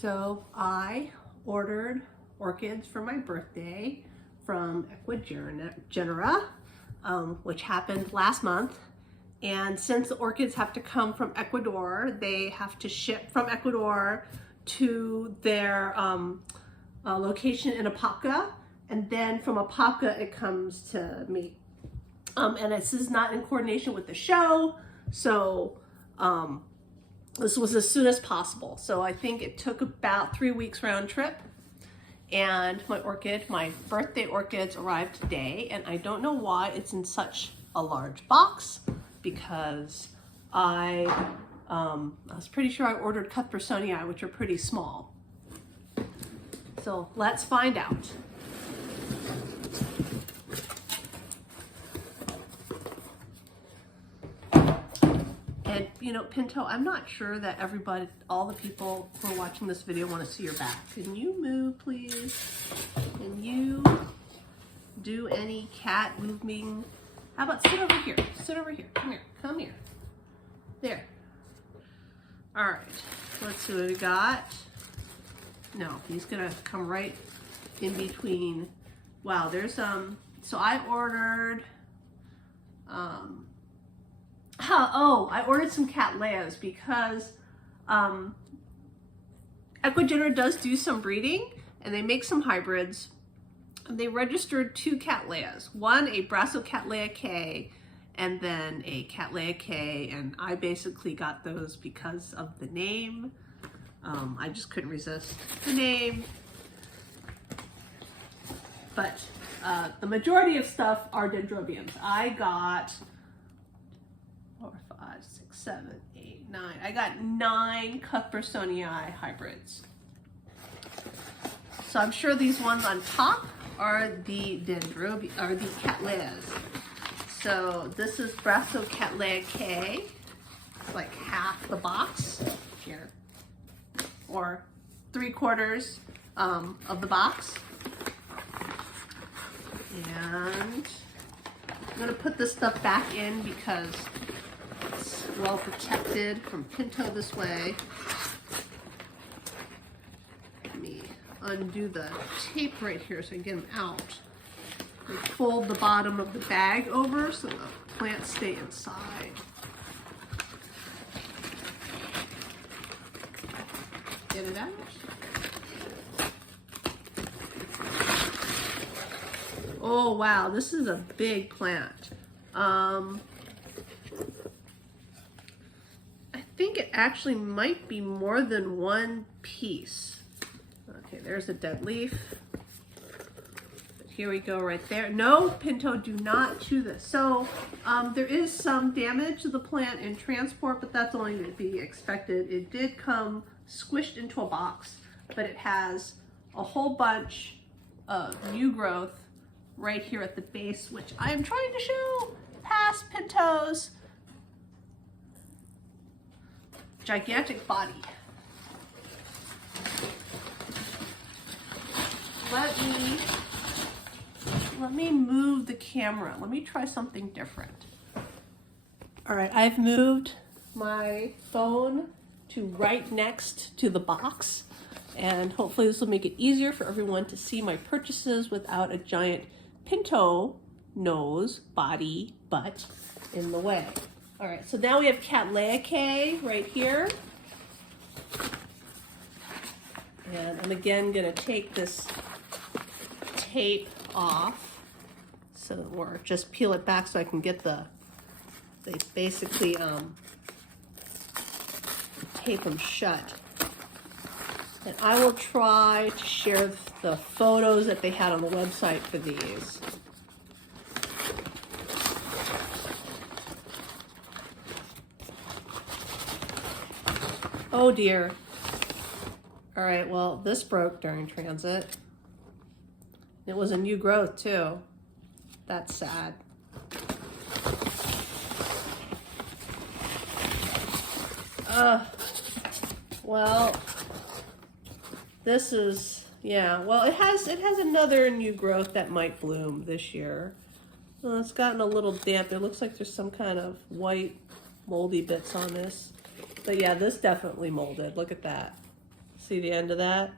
So I ordered orchids for my birthday from Ecuagenera, which happened last month. And since the orchids have to come from Ecuador, they have to ship from Ecuador to their location in Apopka. And then from Apopka, it comes to me. And this is not in coordination with the show. So this was as soon as possible. So I think it took about 3 weeks round trip. And my birthday orchids arrived today. And I don't know why it's in such a large box, because I was pretty sure I ordered Cuthbertsonii, which are pretty small. So let's find out. And you know, Pinto, I'm not sure that all the people who are watching this video want to see your back. Can you move, please? Can you do any cat moving? How about sit over here? Sit over here. Come here. Come here. There. All right. Let's see what we got. No, he's gonna come right in between. Wow, there's so I ordered I ordered some Cattleyas because Ecuagenera does do some breeding and they make some hybrids. They registered 2 Cattleyas, one a Brassia Cattleya K and then a Cattleya K, and I basically got those because of the name. I just couldn't resist the name. But the majority of stuff are dendrobiums. I got 4, 5, 6, 7, 8, 9. I got 9 Cuthbertsonii hybrids. So I'm sure these ones on top are the Cattleyas. So this is Brassia Cattleya K. It's like half the box here, or 3/4 of the box. And I'm gonna put this stuff back in because it's well protected from Pinto this way. Let me undo the tape right here so I can get them out. I fold the bottom of the bag over so the plants stay inside. Get it out. Oh wow, this is a big plant. I think it actually might be more than one piece. Okay, there's a dead leaf. Here we go right there. No, Pinto, do not chew this. So there is some damage to the plant in transport, but that's only to be expected. It did come squished into a box, but it has a whole bunch of new growth right here at the base, which I am trying to show past Pinto's gigantic body. Let me move the camera. Let me try something different. All right, I've moved my phone to right next to the box, and hopefully this will make it easier for everyone to see my purchases without a giant Pinto nose, body, butt in the way. All right, so now we have Cattleya K right here. And I'm again gonna take this tape off, or just peel it back so I can get they basically tape them shut. And I will try to share the photos that they had on the website for these. Oh dear. All right, well, this broke during transit. It was a new growth too. That's sad. Well, this is, yeah, well, it has another new growth that might bloom this year. Well, it's gotten a little damp. It looks like there's some kind of white moldy bits on this. But yeah, this definitely molded. Look at that. See the end of that?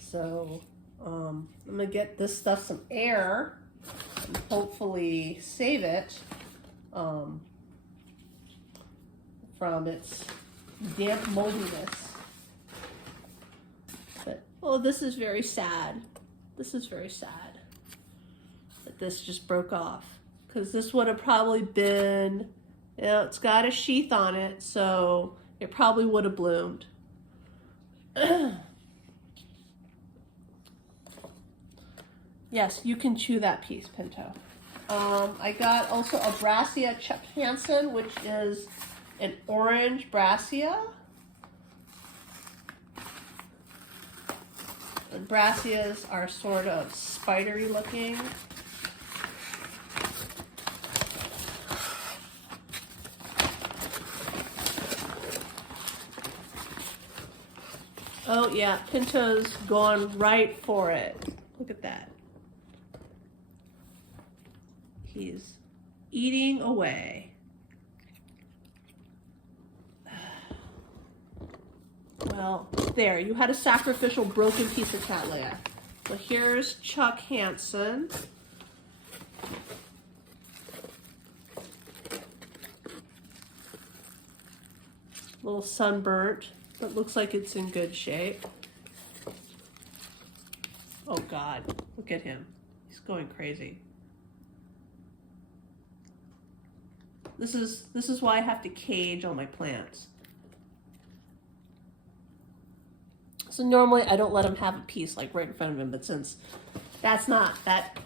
So I'm gonna get this stuff some air and hopefully save it from its damp moldiness. But oh, this is very sad. This is very sad that this just broke off, because this would have probably been, you know, it's got a sheath on it, so it probably would have bloomed. Yes, you can chew that piece, Pinto. I got also a Brassia Chuck Hansen, which is an orange Brassia. And Brassias are sort of spidery looking. Oh yeah, Pinto's gone right for it. Look at that. He's eating away. Well, there, you had a sacrificial broken piece of Cattleya. So here's Chuck Hansen. A little sunburnt, but looks like it's in good shape. Oh God, look at him. He's going crazy. This is why I have to cage all my plants. So normally I don't let him have a piece like right in front of him, but since that's not, that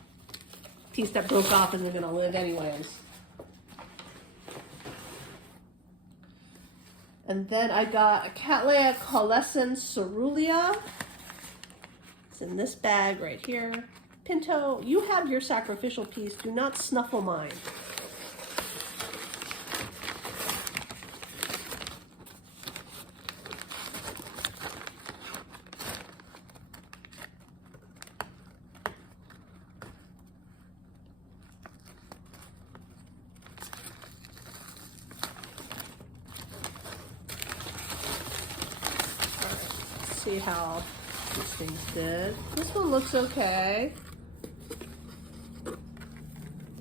piece that broke off isn't gonna live anyways. And then I got a Cattleya Caulescens Cerulean. It's in this bag right here. Pinto, you have your sacrificial piece. Do not snuffle mine. See how these things did. This one looks okay.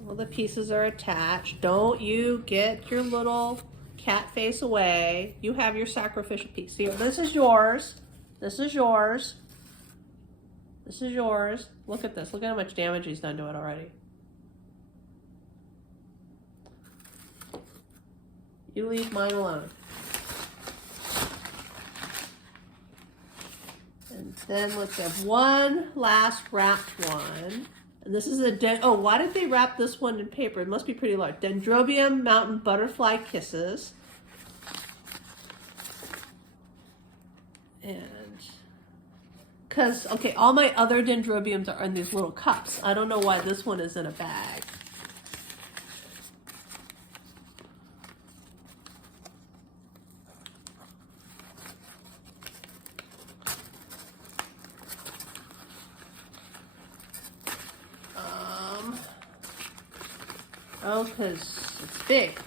All the pieces are attached. Don't you get your little cat face away. You have your sacrificial piece. See, this is yours. This is yours. This is yours. Look at this. Look at how much damage he's done to it already. You leave mine alone. And then let's have one last wrapped one. And this is a, oh, why did they wrap this one in paper? It must be pretty large. Dendrobium Mountain Butterfly Kisses. And, because, okay, all my other dendrobiums are in these little cups. I don't know why this one is in a bag. Oh, because it's big.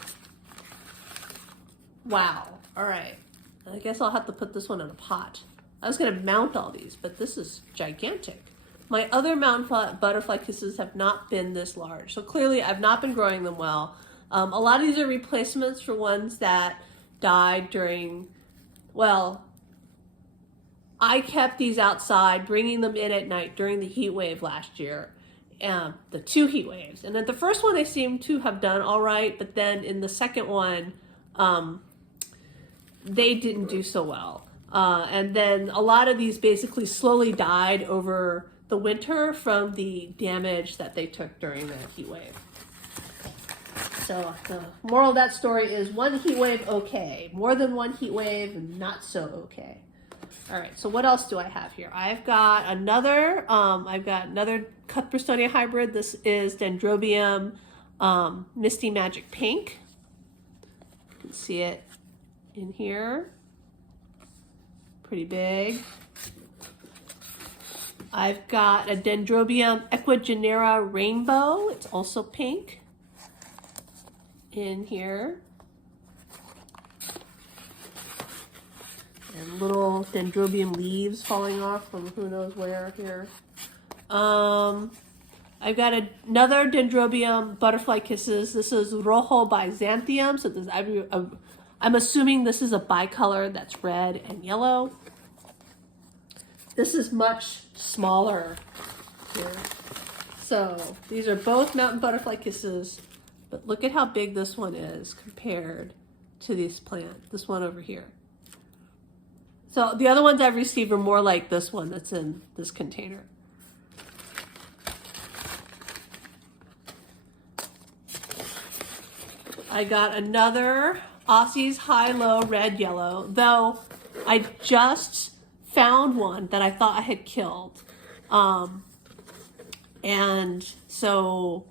Wow. All right. I guess I'll have to put this one in a pot. I was going to mount all these, but this is gigantic. My other mountain butterfly kisses have not been this large. So clearly I've not been growing them well. A lot of these are replacements for ones that died during, well, I kept these outside, bringing them in at night during the heat wave last year. The 2 heat waves. And at the first one, they seem to have done all right, but then in the second one, they didn't do so well. And then a lot of these basically slowly died over the winter from the damage that they took during the heat wave. So the moral of that story is one heat wave, okay. More than one heat wave, not so okay. All right, so what else do I have here? I've got another Cuthbertsonia hybrid. This is Dendrobium Misty Magic Pink. You can see it in here. Pretty big. I've got a Dendrobium Ecuagenera Rainbow. It's also pink in here. little dendrobium leaves falling off from who knows where here. I've got another dendrobium butterfly kisses. This is Rojo Byzantium. So this, I'm assuming this is a bicolor that's red and yellow. This is much smaller here. So these are both mountain butterfly kisses, but look at how big this one is compared to this plant, this one over here. So the other ones I've received are more like this one that's in this container. I got another Aussie's high-low red yellow, though I just found one that I thought I had killed. And so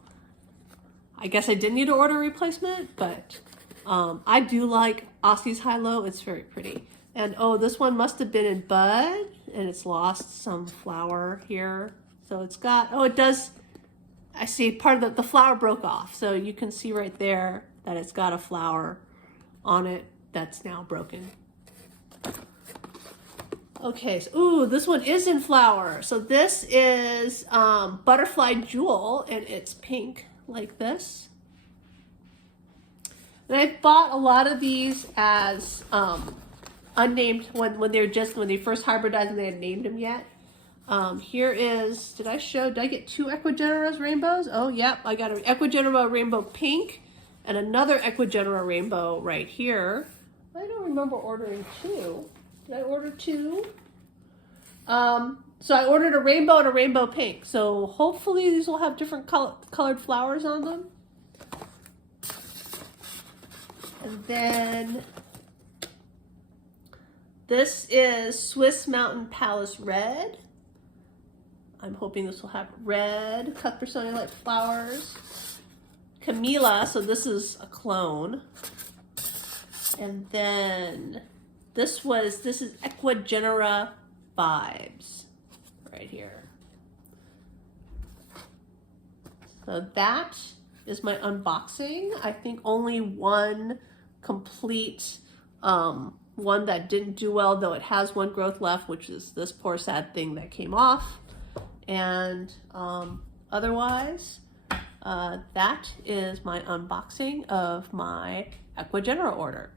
I guess I didn't need to order a replacement, but I do like Aussie's high-low. It's very pretty. And oh, this one must have been in bud, and it's lost some flower here. So it's got, oh, it does, I see part of the flower broke off. So you can see right there that it's got a flower on it that's now broken. Okay, so, ooh, this one is in flower. So this is Butterfly Jewel, and it's pink like this. And I bought a lot of these as unnamed when they first hybridized and they hadn't named them yet. Here is, did I get two Ecuagenera rainbows? Oh, yep, I got an Ecuagenera rainbow pink and another Ecuagenera rainbow right here. I don't remember ordering two. Did I order two? So I ordered a rainbow and a rainbow pink. So hopefully these will have different colored flowers on them. And then this is Swiss Mountain Palace Red. I'm hoping this will have red Cuthbertsonian light flowers. Camila, so this is a clone. And then this is Ecuagenera Vibes right here. So that is my unboxing. I think only one complete one that didn't do well, though it has one growth left, which is this poor sad thing that came off. And otherwise, that is my unboxing of my Ecuagenera order.